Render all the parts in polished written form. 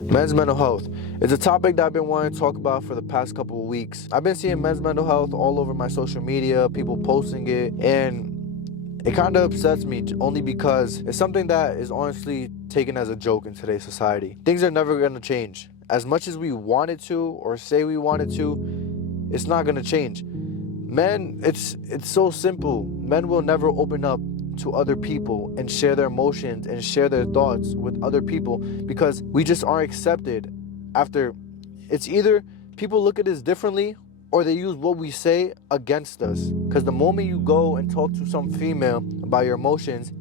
Men's mental health. It's a topic that I've been wanting to talk about for the past couple of weeks. I've been seeing men's mental health all over my social media, people posting it, and it kind of upsets me only because it's something that is honestly taken as a joke in today's society. Things are never going to change. As much as we wanted to or say we wanted to, it's not going to change. Men, it's so simple. Men will never open up to other people and share their emotions and share their thoughts with other people because we just aren't accepted. After it's either people look at us differently or they use what we say against us. Because the moment you go and talk to some female about your emotions,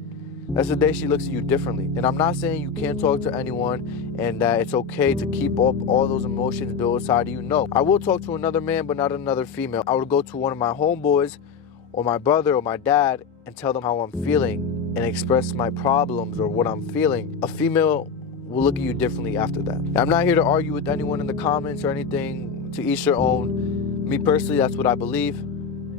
that's the day she looks at you differently. And I'm not saying you can't talk to anyone and that it's okay to keep up all those emotions built inside of you. No, I will talk to another man, but not another female. I would go to one of my homeboys or my brother or my dad and tell them how I'm feeling and express my problems or what I'm feeling. A female will look at you differently after that. I'm not here to argue with anyone in the comments or anything. To each their own. Me personally, that's what I believe,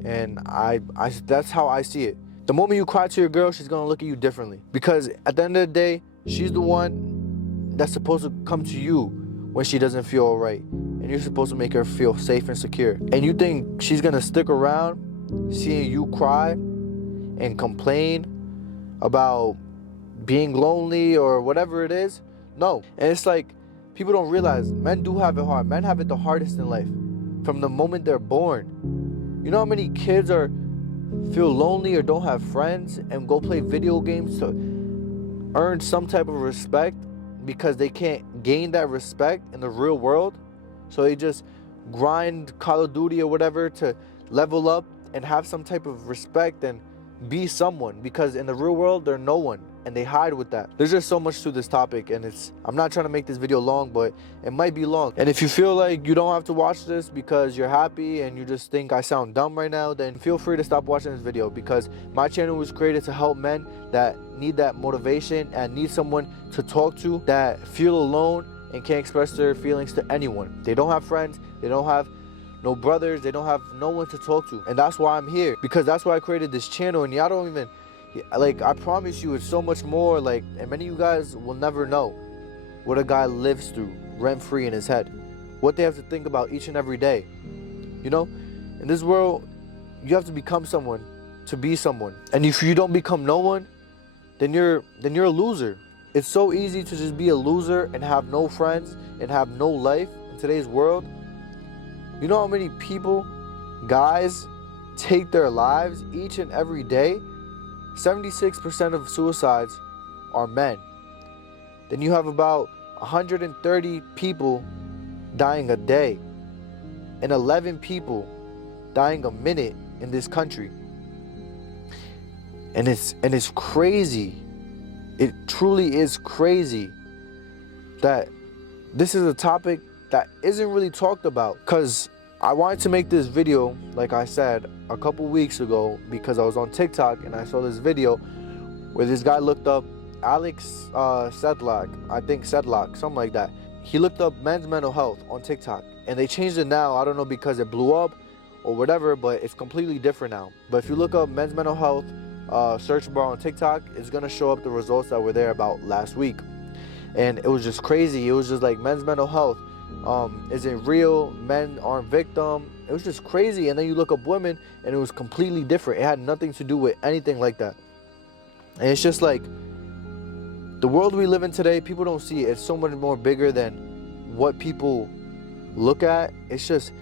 and I that's how I see it. The moment you cry to your girl, she's gonna look at you differently because at the end of the day, she's the one that's supposed to come to you when she doesn't feel alright, and you're supposed to make her feel safe and secure. And you think she's gonna stick around seeing you cry and complain about being lonely or whatever it is? No. And it's like people don't realize men do have it hard. Men have it the hardest in life from the moment they're born. You know how many kids feel lonely or don't have friends and go play video games to earn some type of respect because they can't gain that respect in the real world? So they just grind Call of Duty or whatever to level up and have some type of respect and be someone, because in the real world they're no one and they hide with that. There's just so much to this topic, and I'm not trying to make this video long, but it might be long. And if you feel like you don't have to watch this because you're happy and you just think I sound dumb right now, then feel free to stop watching this video, because my channel was created to help men that need that motivation and need someone to talk to, that feel alone and can't express their feelings to anyone. They don't have friends, they don't have no brothers, they don't have no one to talk to. And that's why I'm here, because that's why I created this channel. And y'all don't even, like, I promise you it's so much more, like, and many of you guys will never know what a guy lives through rent free in his head, what they have to think about each and every day. You know, in this world you have to become someone to be someone, and if you don't become no one, then you're a loser. It's so easy to just be a loser and have no friends and have no life in today's world. You know how many people, guys, take their lives each and every day? 76% of suicides are men. Then you have about 130 people dying a day and 11 people dying a minute in this country. And it's crazy. It truly is crazy that this is a topic that isn't really talked about. Because I wanted to make this video, like I said, a couple weeks ago, because I was on TikTok and I saw this video where this guy looked up Alex Sedlock, I think Sedlock, something like that. He looked up men's mental health on TikTok, and they changed it now. I don't know because it blew up or whatever, but it's completely different now. But if you look up men's mental health search bar on TikTok, it's gonna show up the results that were there about last week. And it was just crazy. It was just like men's mental health isn't real, men aren't victim. It was just crazy. And then you look up women and it was completely different. It had nothing to do with anything like that. And it's just like the world we live in today, people don't see it. It's so much more bigger than what people look at. It's just,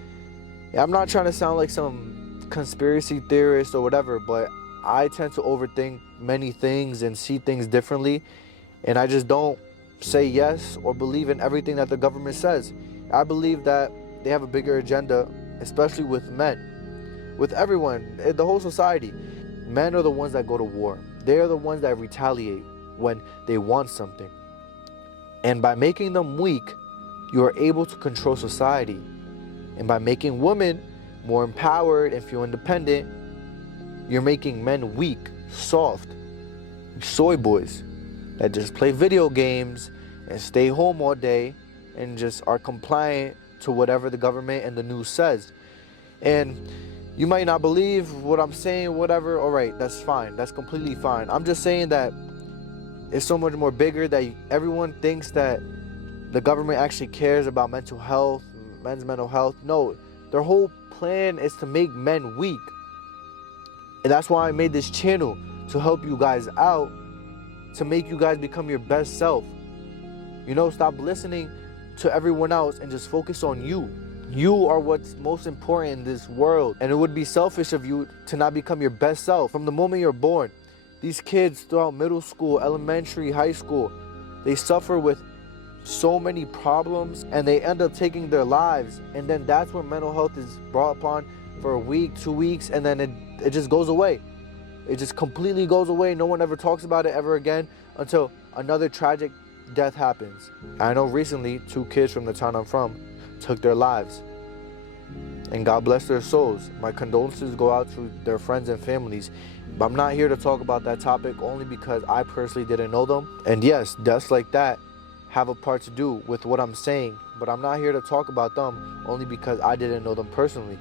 I'm not trying to sound like some conspiracy theorist or whatever, but I tend to overthink many things and see things differently, and I just don't say yes or believe in everything that the government says. I believe that they have a bigger agenda, especially with men, with everyone, the whole society. Men are the ones that go to war. They are the ones that retaliate when they want something. And by making them weak, you are able to control society. And by making women more empowered and feel independent, you're making men weak, soft, soy boys that just play video games and stay home all day and just are compliant to whatever the government and the news says. And you might not believe what I'm saying, whatever. All right, that's fine. That's completely fine. I'm just saying that it's so much more bigger that everyone thinks that the government actually cares about mental health, men's mental health. No, their whole plan is to make men weak. And that's why I made this channel, to help you guys out, to make you guys become your best self. You know, stop listening to everyone else and just focus on you. You are what's most important in this world. And it would be selfish of you to not become your best self from the moment you're born. These kids throughout middle school, elementary, high school, they suffer with so many problems and they end up taking their lives. And then that's when mental health is brought upon for a week, 2 weeks, and then it just goes away. It just completely goes away. No one ever talks about it ever again until another tragic death happens. I know recently 2 kids from the town I'm from took their lives, and God bless their souls. My condolences go out to their friends and families, but I'm not here to talk about that topic only because I personally didn't know them. And yes, deaths like that have a part to do with what I'm saying, but I'm not here to talk about them only because I didn't know them personally.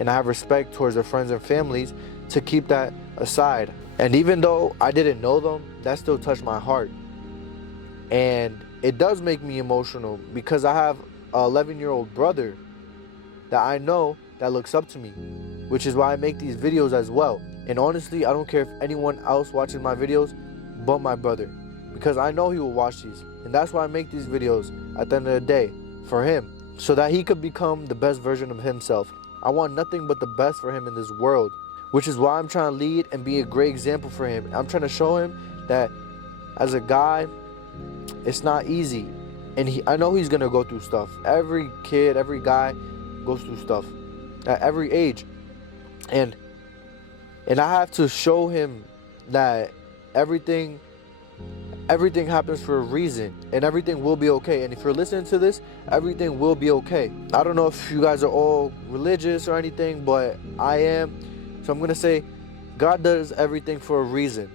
And I have respect towards their friends and families to keep that aside. And even though I didn't know them, that still touched my heart. And it does make me emotional because I have an 11-year-old brother that I know that looks up to me, which is why I make these videos as well. And honestly, I don't care if anyone else watches my videos but my brother, because I know he will watch these. And that's why I make these videos at the end of the day, for him, so that he could become the best version of himself. I want nothing but the best for him in this world, which is why I'm trying to lead and be a great example for him. I'm trying to show him that as a guy, it's not easy. And I know he's gonna go through stuff. Every kid, every guy goes through stuff at every age. And I have to show him that everything happens for a reason, and everything will be okay. And if you're listening to this, everything will be okay. I don't know if you guys are all religious or anything, but I am. So I'm gonna say God does everything for a reason.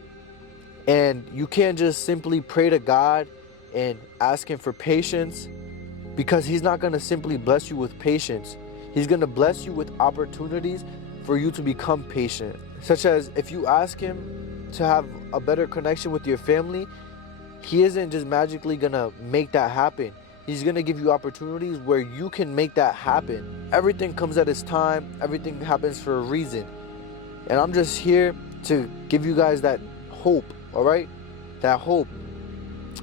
And you can't just simply pray to God and ask him for patience, because he's not gonna simply bless you with patience. He's gonna bless you with opportunities for you to become patient. Such as if you ask him to have a better connection with your family, he isn't just magically gonna make that happen. He's gonna give you opportunities where you can make that happen. Everything comes at its time. Everything happens for a reason. And I'm just here to give you guys that hope, all right? That hope.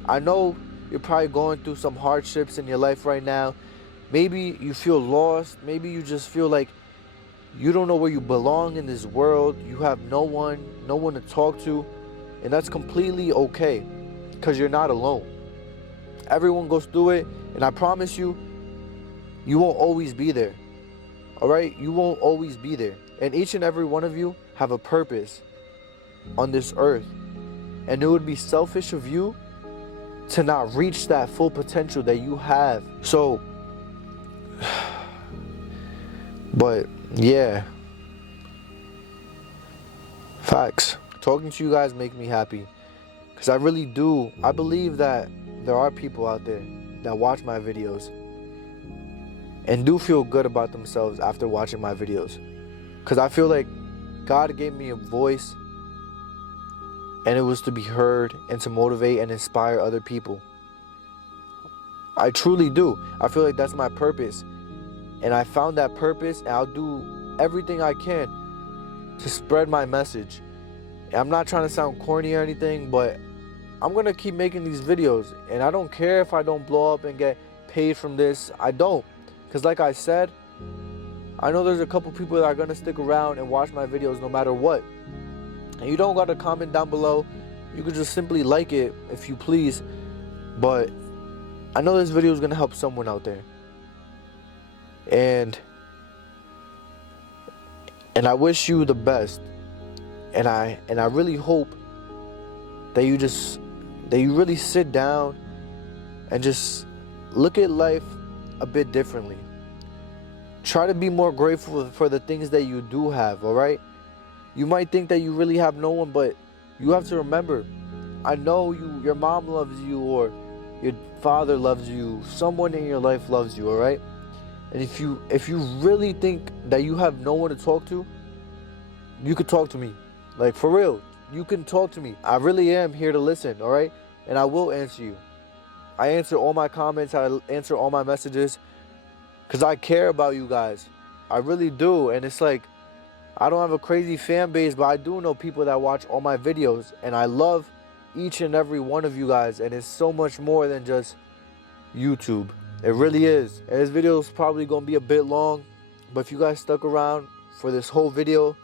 I know you're probably going through some hardships in your life right now. Maybe you feel lost. Maybe you just feel like you don't know where you belong in this world. You have no one to talk to. And that's completely okay, because you're not alone. Everyone goes through it, and I promise you, you won't always be there. All right? You won't always be there. And each and every one of you have a purpose on this earth. And it would be selfish of you to not reach that full potential that you have. So, but yeah, facts. Talking to you guys make me happy, because I really do. I believe that there are people out there that watch my videos and do feel good about themselves after watching my videos, because I feel like God gave me a voice, and it was to be heard and to motivate and inspire other people. I truly do. I feel like that's my purpose. And I found that purpose, and I'll do everything I can to spread my message. And I'm not trying to sound corny or anything, but I'm going to keep making these videos. And I don't care if I don't blow up and get paid from this. I don't. Because like I said, I know there's a couple people that are going to stick around and watch my videos no matter what. And you don't got to comment down below. You could just simply like it if you please. But I know this video is going to help someone out there. And I wish you the best. And I really hope that you really sit down and just look at life a bit differently. Try to be more grateful for the things that you do have, all right? You might think that you really have no one, but you have to remember, I know your mom loves you, or your father loves you, someone in your life loves you, all right? And if you really think that you have no one to talk to, you could talk to me. Like, for real, you can talk to me. I really am here to listen, all right? And I will answer you. I answer all my comments. I answer all my messages because I care about you guys. I really do. And it's like, I don't have a crazy fan base, but I do know people that watch all my videos. And I love each and every one of you guys. And it's so much more than just YouTube. It really is. And this video is probably going to be a bit long. But if you guys stuck around for this whole video,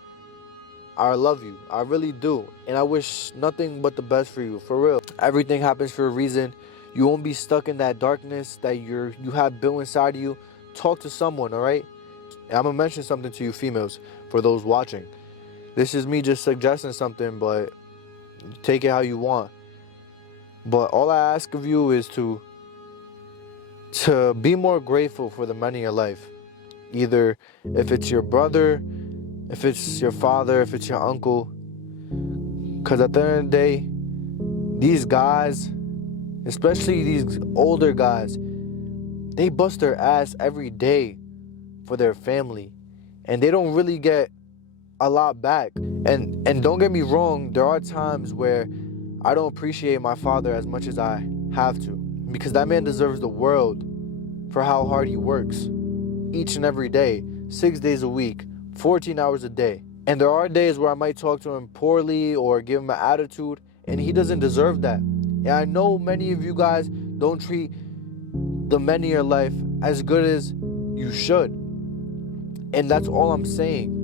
I love you. I really do. And I wish nothing but the best for you. For real. Everything happens for a reason. You won't be stuck in that darkness that you have built inside of you. Talk to someone, all right? And I'm going to mention something to you females, for those watching. This is me just suggesting something, but take it how you want. But all I ask of you is to be more grateful for the men in your life. Either if it's your brother, if it's your father, if it's your uncle. Because at the end of the day, these guys, especially these older guys, they bust their ass every day for their family. And they don't really get a lot back. And don't get me wrong, there are times where I don't appreciate my father as much as I have to. Because that man deserves the world for how hard he works. Each and every day, 6 days a week, 14 hours a day. And there are days where I might talk to him poorly or give him an attitude, and he doesn't deserve that. And I know many of you guys don't treat the men in your life as good as you should. And that's all I'm saying.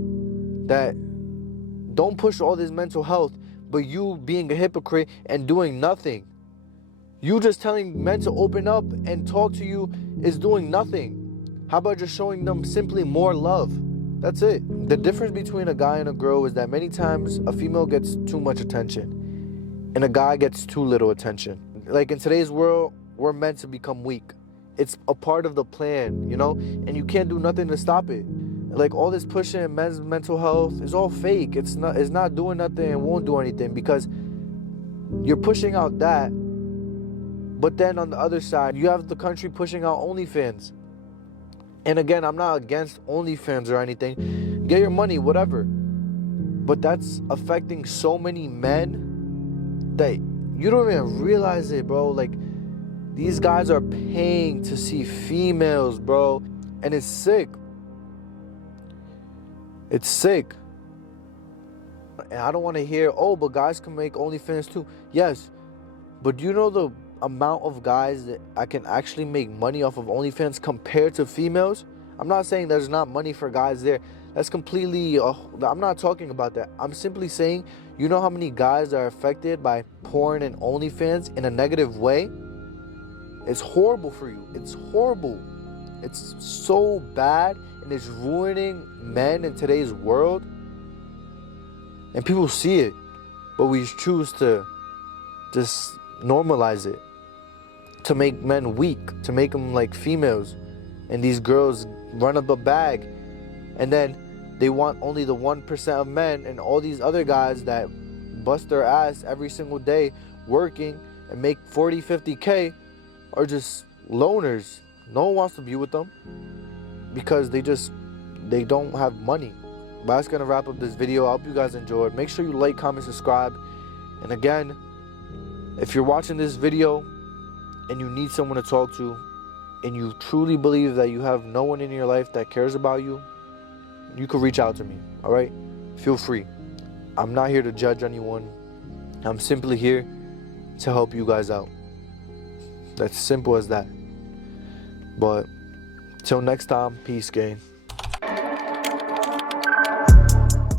That don't push all this mental health, but you being a hypocrite and doing nothing. You just telling men to open up and talk to you is doing nothing. How about just showing them simply more love? That's it. The difference between a guy and a girl is that many times a female gets too much attention and a guy gets too little attention. Like in today's world, we're meant to become weak. It's a part of the plan, you know? And you can't do nothing to stop it. Like all this pushing men's mental health is all fake. It's not doing nothing and won't do anything because you're pushing out that. But then on the other side, you have the country pushing out OnlyFans. And again, I'm not against OnlyFans or anything. Get your money, whatever. But that's affecting so many men that you don't even realize it, bro. Like, these guys are paying to see females, bro. And it's sick. It's sick. And I don't want to hear, oh, but guys can make OnlyFans too. Yes. But do you know the amount of guys that I can actually make money off of OnlyFans compared to females? I'm not saying there's not money for guys there. That's completely, I'm not talking about that. I'm simply saying, you know how many guys are affected by porn and OnlyFans in a negative way? It's horrible for you. It's horrible. It's so bad, and it's ruining men in today's world. And people see it, but we choose to just normalize it, to make men weak, to make them like females. And these girls run up a bag, and then they want only the 1% of men, and all these other guys that bust their ass every single day working and make 40, 50K are just loners. No one wants to be with them because they don't have money. But that's gonna wrap up this video. I hope you guys enjoyed. Make sure you like, comment, subscribe. And again, if you're watching this video and you need someone to talk to, and you truly believe that you have no one in your life that cares about you, you can reach out to me, all right? Feel free. I'm not here to judge anyone. I'm simply here to help you guys out. That's simple as that. But till next time, peace, gang.